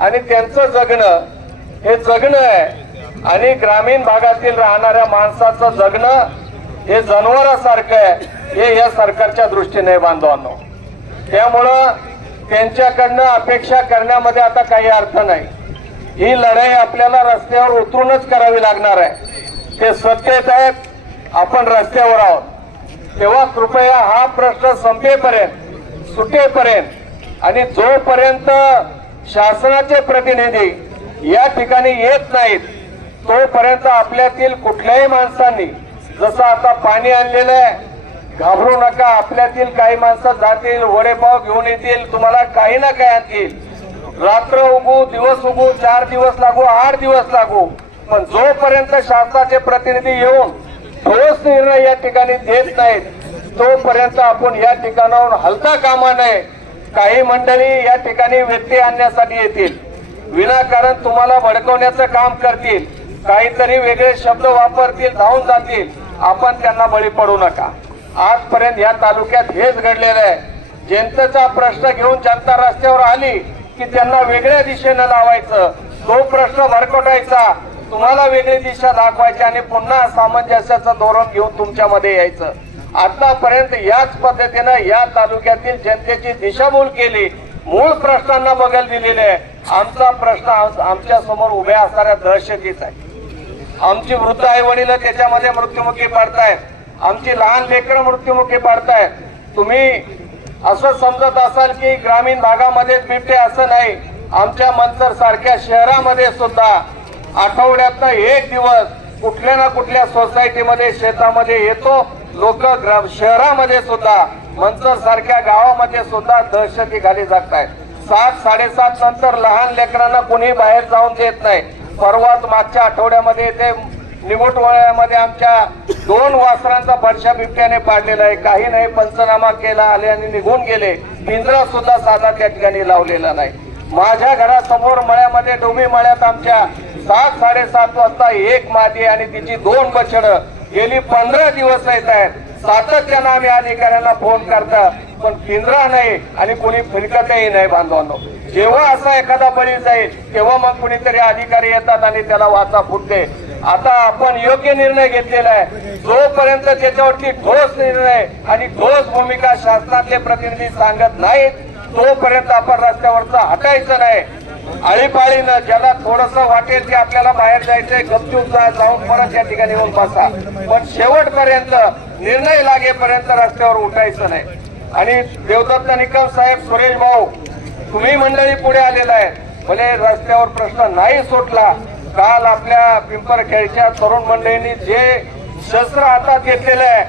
आणि त्यांचं जगणं हे जगणं आहे. आणि ग्रामीण भागातील राहणाऱ्या माणसाचं जगणं हे जनावरासारखं आहे. हे या सरकारच्या दृष्टीने बांधवांनो. त्यामुळं त्यांच्याकडनं अपेक्षा करण्यामध्ये आता काही अर्थ नाही. ही लढाई आपल्याला रस्त्यावर उतरूनच करावी लागणार आहे. ते सत्य आहेत आपण रस्त्यावर आहोत. तेव्हा कृपया हा प्रश्न संपेपर्यंत सुटेपर्यंत आणि जोपर्यंत शासनाचे प्रतिनिधी या ठिकाणी येत नाहीत. तोपर्यंत आपल्यातील कुठल्याही माणसांनी जसं आता पाणी आणलेलं आहे घाबरू नका आपल्यातील काही माणसं जातील वडेपाव घेऊन येतील तुम्हाला काही ना काही आणतील. रात्र उगू दिवस उगू चार दिवस लागू आठ दिवस लागू. पण जोपर्यंत शासनाचे प्रतिनिधी येऊन ठोस निर्णय या ठिकाणी देत नाहीत तोपर्यंत आपण या ठिकाणाहून हलता कामा नये. काही मंडळी या ठिकाणी व्यक्ती आणण्यासाठी येतील. विनाकारण तुम्हाला भडकवण्याचं काम करतील. काहीतरी वेगळे शब्द वापरतील धावून जातील. आपण त्यांना बळी पडू नका. आजपर्यंत या तालुक्यात हेच घडलेलं आहे. जनतेचा प्रश्न घेऊन जनता रस्त्यावर आली की त्यांना वेगळ्या दिशेनं लावायचं. तो प्रश्न भरकटायचा. तुम्हाला वेगळी दिशा दाखवायची आणि पुन्हा सामंजस्याचं धोरण घेऊन तुमच्यामध्ये यायचं. आतापर्यंत याच पद्धतीनं या तालुक्यातील जनतेची दिशाभूल केली. मूळ प्रश्नांना बगल दिलेले आहे. आमचा प्रश्न आमच्यासमोर उभ्या असणाऱ्या दहशतीचा आहे. आमची वृद्ध आई वडील त्याच्यामध्ये मृत्युमुखी पडतायत. आमची लहान लेकरं मृत्युमुखी पडतायत. तुम्ही असं समजत असाल की ग्रामीण भागामध्येच बिबटे असं नाही. आमच्या मंचर सारख्या शहरामध्ये सुद्धा आठवड्यातनं एक दिवस कुठल्या ना कुठल्या सोसायटीमध्ये शेतामध्ये येतो. लोक शहरामध्ये सुद्धा मंचर सारख्या गावामध्ये सुद्धा दहशती घाली जात आहेत सात साडेसात नंतर लहान लेकरांना कोणी बाहेर जाऊन देत नाही. परवाच मागच्या आठवड्यामध्ये ते निवडवळ्यामध्ये आमच्या दोन वासरांचा बडशा बिबट्याने पाडलेला आहे. काही नाही पंचनामा केला आले आणि निघून गेले. पिंजरा सुद्धा साधा त्या ठिकाणी लावलेला नाही. माझ्या घरासमोर मळ्यामध्ये डोमी मळ्यात आमच्या सात साडेसात वाजता एक मादी आणि तिची दोन बछड गेली पंधरा दिवस येत आहेत. सातत्यानं आम्ही अधिकाऱ्यांना फोन करता पण पिंजरा नाही आणि कोणी फिरकतही नाही बांधवांनो. जेव्हा असा एखादा बळी जाईल तेव्हा मग कुणीतरी अधिकारी येतात आणि त्याला वाचा फुटते. आता आपण योग्य निर्णय घेतलेला आहे. जोपर्यंत त्याच्यावरती ठोस निर्णय आणि ठोस भूमिका शासनातले प्रतिनिधी सांगत नाहीत तोपर्यंत आपण रस्त्यावरचं हटायचं नाही. आळीपाळीनं ज्याला थोडस वाटेल की आपल्याला बाहेर जायचंय. गपचूप जा जाऊन परत या ठिकाणी येऊन बसा. पण शेवटपर्यंत निर्णय लागेपर्यंत रस्त्यावर उठायचं नाही. आणि देवदत्त निकम साहेब सुरेश भाऊ तुम्ही मंडळी पुढे आलेला आहे. भले रस्त्यावर प्रश्न नाही सुटला काल आपल्या पिंपरखेडच्या तरुण मंडळींनी जे शस्त्र हातात घेतलेलं आहे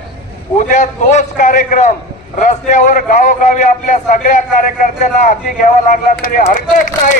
उद्या तोच कार्यक्रम रस्त्यावर गावोगावी आपल्या सगळ्या कार्यकर्त्यांना हाती घ्यावा लागला तरी हरकत नाही.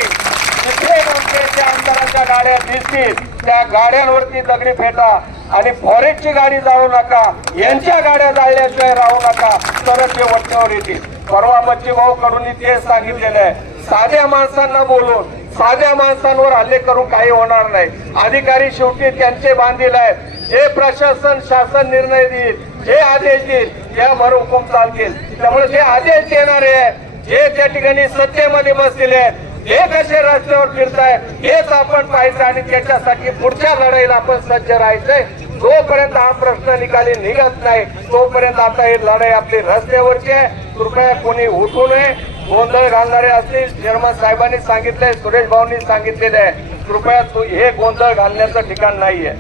जिथे मनसेच्या आमदारांच्या गाड्या दिसतील. त्या गाड्यांवरती दगडी फेटा आणि फॉरेस्टची गाडी जाळू नका. यांच्या गाड्या जाळल्याशिवाय राहू नका. तरच ते वट्ट्यावर येतील. परवा बच्ची भाऊ कडून तेच सांगितलेलं आहे. साध्या माणसांना बोलून साध्या माणसांवर हल्ले करून काही होणार नाही. अधिकारी शेवटी त्यांचे बांधील आहेत. जे प्रशासन शासन निर्णय देईल जे आदेश देईल त्यावर हुकूम चालतील त्यामुळे जे आदेश देणारे आहे जे त्या ठिकाणी सत्तेमध्ये बसलेले हे कसे रस्त्यावर फिरताय हेच आपण पाहायचं आणि त्याच्यासाठी पुढच्या लढाईला आपण सज्ज राहायचंय. जोपर्यंत हा प्रश्न निकाली निघत नाही तोपर्यंत आता ही लढाई आपली रस्त्यावरची आहे. कृपया कोणी उठू नये. गोंधळ घालणारे असतील चेअरमन साहेबांनी सांगितलंय सुरेश भाऊंनी सांगितलेलं आहे. कृपया तू हे गोंधळ घालण्याचं ठिकाण नाहीये.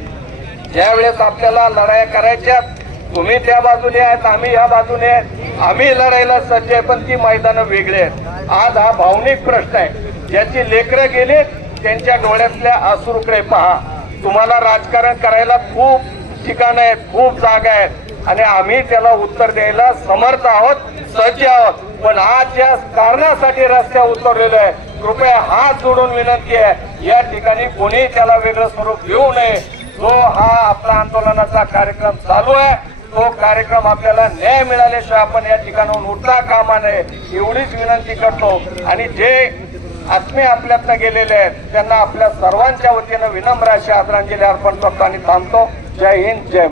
ज्यावेळेस आपल्याला लढाया करायच्या तुम्ही त्या बाजूने आहेत आम्ही या बाजूने आहेत. आम्ही लढायला सज्ज आहे पण ती मैदानं वेगळी आहेत. आज हा भावनिक प्रश्न आहे. ज्याची लेकरं गेलीत त्यांच्या डोळ्यातल्या अश्रुकडे पहा. तुम्हाला राजकारण करायला खूप ठिकाणं आहेत खूप जागा आहेत. आणि आम्ही त्याला उत्तर द्यायला समर्थ आहोत सज्ज आहोत. पण आज ज्या कारणासाठी रस्त्या उतरलेलो आहे कृपया हात जोडून विनंती आहे या ठिकाणी कोणी त्याला वेगळं स्वरूप घेऊ नये. जो हा आपला आंदोलनाचा कार्यक्रम चालू आहे तो कार्यक्रम आपल्याला न्याय मिळाल्याशिवाय आपण या ठिकाणाहून उठता कामा नये एवढीच विनंती करतो. आणि जे आत्मे आपल्यातनं गेलेले आहेत त्यांना आपल्या सर्वांच्या वतीनं विनम्र अशी आदरांजली अर्पण करतो आणि थांबतो. जय हिंद जय